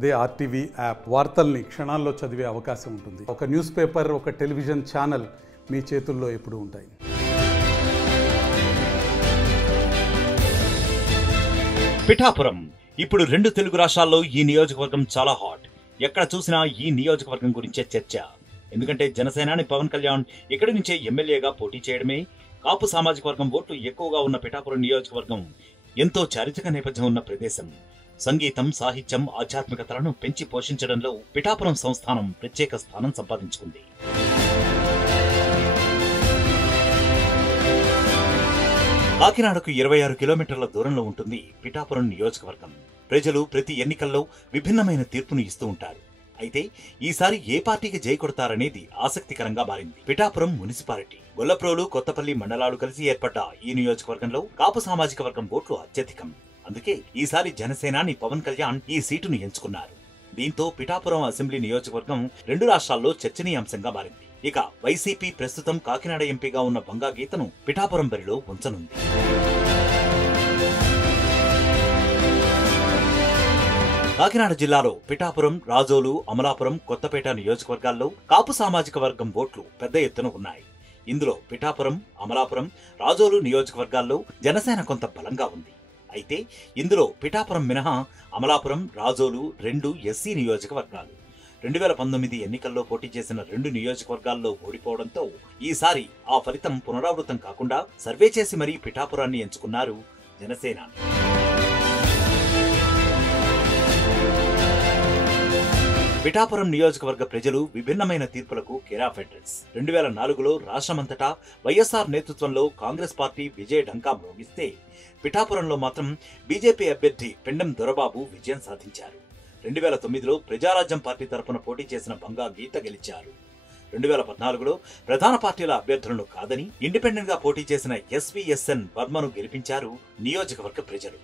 అదే RTV app వార్తల్ని క్షణాల్లో చదివే అవకాశం ఉంటుంది. ఒక న్యూస్ పేపర్, ఒక టెలివిజన్ ఛానల్ మీ చేతుల్లో ఎప్పుడూ ఉంటాయి. పిఠాపురం ఇప్పుడు 2 తెలుగు రాష్ట్రాల్లో ఈ నియోజకవర్గం చాలా హాట్. ఎక్కడ చూసినా ఈ నియోజకవర్గం గురించే చర్చ. ఎందుకంటే జనసేనాని పవన్ కళ్యాణ్ ఇక్కడి నుంచే ఎమ్మెల్యేగా పోటీ చేయడమే. కాపు సామాజిక వర్గం ఓట్లు ఎక్కువగా ఉన్న పిఠాపురం నియోజకవర్గం ఎంతో చారిత్రక నేపథ్యం ఉన్న ప్రదేశం. సంగీతం, సాహిత్యం, ఆధ్యాత్మికతలను పెంచి పోషించడంలో పిఠాపురం సంస్థానం ప్రత్యేక స్థానం సంపాదించుకుంది. కాకినాడకు 26 కిలోమీటర్ల దూరంలో ఉంటుంది పిఠాపురం నియోజకవర్గం. ప్రజలు ప్రతి ఎన్నికల్లో విభిన్నమైన తీర్పును ఇస్తూ ఉంటారు. అయితే ఈసారి ఏ పార్టీకి జై కొడతారనేది ఆసక్తికరంగా మారింది. పిఠాపురం మున్సిపాలిటీ, గొల్లప్రోలు, కొత్తపల్లి మండలాలు కలిసి ఏర్పడ్డ ఈ నియోజకవర్గంలో కాపు సామాజిక వర్గం ఓట్లు అత్యధికం. అందుకే ఈసారి జనసేనాని పవన్ కళ్యాణ్ ఈ సీటును ఎంచుకున్నారు. దీంతో పిఠాపురం అసెంబ్లీ నియోజకవర్గం 2 రాష్ట్రాల్లో చర్చనీయాంశంగా మారింది. ఇక వైసీపీ ప్రస్తుతం కాకినాడ ఎంపీగా ఉన్న బంగా గీతను పిఠాపురం బరిలో ఉంచనుంది. కాకినాడ జిల్లాలో పిఠాపురం, రాజోలు, అమలాపురం, కొత్తపేట నియోజకవర్గాల్లో కాపు సామాజిక వర్గం ఓట్లు పెద్ద ఎత్తున ఉన్నాయి. ఇందులో పిఠాపురం, అమలాపురం, రాజోలు నియోజకవర్గాల్లో జనసేన కొంత బలంగా ఉంది. అయితే ఇందులో పిఠాపురం మినహా అమలాపురం, రాజోలు 2 ఎస్సీ నియోజకవర్గాలు. 2019 ఎన్నికల్లో పోటీ చేసిన 2 నియోజకవర్గాల్లో ఓడిపోవడంతో ఈసారి ఆ ఫలితం పునరావృతం కాకుండా సర్వే చేసి మరీ పిఠాపురాన్ని ఎంచుకున్నారు జనసేన. పిఠాపురం నియోజకవర్గ ప్రజలు విభిన్నమైన తీర్పులకు కేరాఫ్ అడ్రస్. 2004లో రాష్ట్రమంతటా వైఎస్ఆర్ నేతృత్వంలో కాంగ్రెస్ పార్టీ విజయ ఢంకా మ్రోగిస్తే పిఠాపురంలో మాత్రం బీజేపీ అభ్యర్థి పెండెం దొరబాబు విజయం సాధించారు. 2009లో ప్రజారాజ్యం పార్టీ తరపున పోటీ చేసిన బంగా గీత గెలిచారు. 2014లో ప్రధాన పార్టీల అభ్యర్థులను కాదని ఇండిపెండెంట్ గా పోటీ చేసిన ఎస్వీఎస్ఎన్ వర్మను గెలిపించారు నియోజకవర్గ ప్రజలు.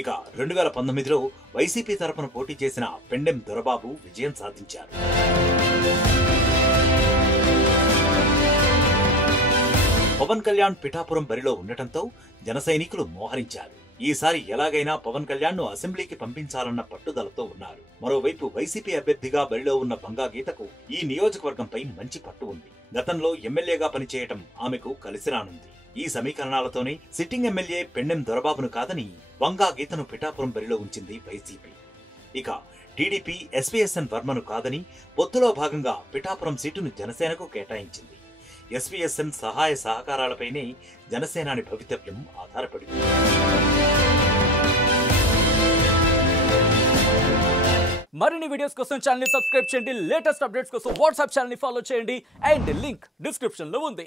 ఇక 2019లో వైసీపీ తరపున పోటీ చేసిన పెండెం దొరబాబు విజయం సాధించారు. పవన్ కళ్యాణ్ పిఠాపురం బరిలో ఉండటంతో జన సైనికులు మోహరించారు. ఈసారి ఎలాగైనా పవన్ కళ్యాణ్ ను అసెంబ్లీకి పంపించాలన్న పట్టుదలతో ఉన్నారు. మరోవైపు వైసీపీ అభ్యర్థిగా బరిలో ఉన్న బంగా గీతకు ఈ నియోజకవర్గంపై మంచి పట్టు ఉంది. గతంలో ఎమ్మెల్యేగా పనిచేయటం ఆమెకు కలిసి రానుంది. ఈ సమీకరణాలతోనే సిట్టింగ్ ఎమ్మెల్యే పెండెం దొరబాబును కాదని బంగా గీతను పిఠాపురం బరిలో ఉంచింది వైసీపీ. ఇక టీడీపీ ఎస్వీఎస్ఎన్ వర్మను కాదని పొత్తులో భాగంగా పిఠాపురం సీటును జనసేనకు కేటాయించింది. ఎస్వీఎస్ఎన్ సహాయ సహకారాలపైనే జనసేనాని భవితవ్యం ఆధారపడింది. మరిన్ని వీడియోస్ కోసం ఛానల్ ని సబ్స్క్రైబ్ చేయండి. లేటెస్ట్ అప్డేట్స్ కోసం వాట్సాప్ ఛానల్ ని ఫాలో చేయండి. అండ్ లింక్ డిస్క్రిప్షన్ లో ఉంది.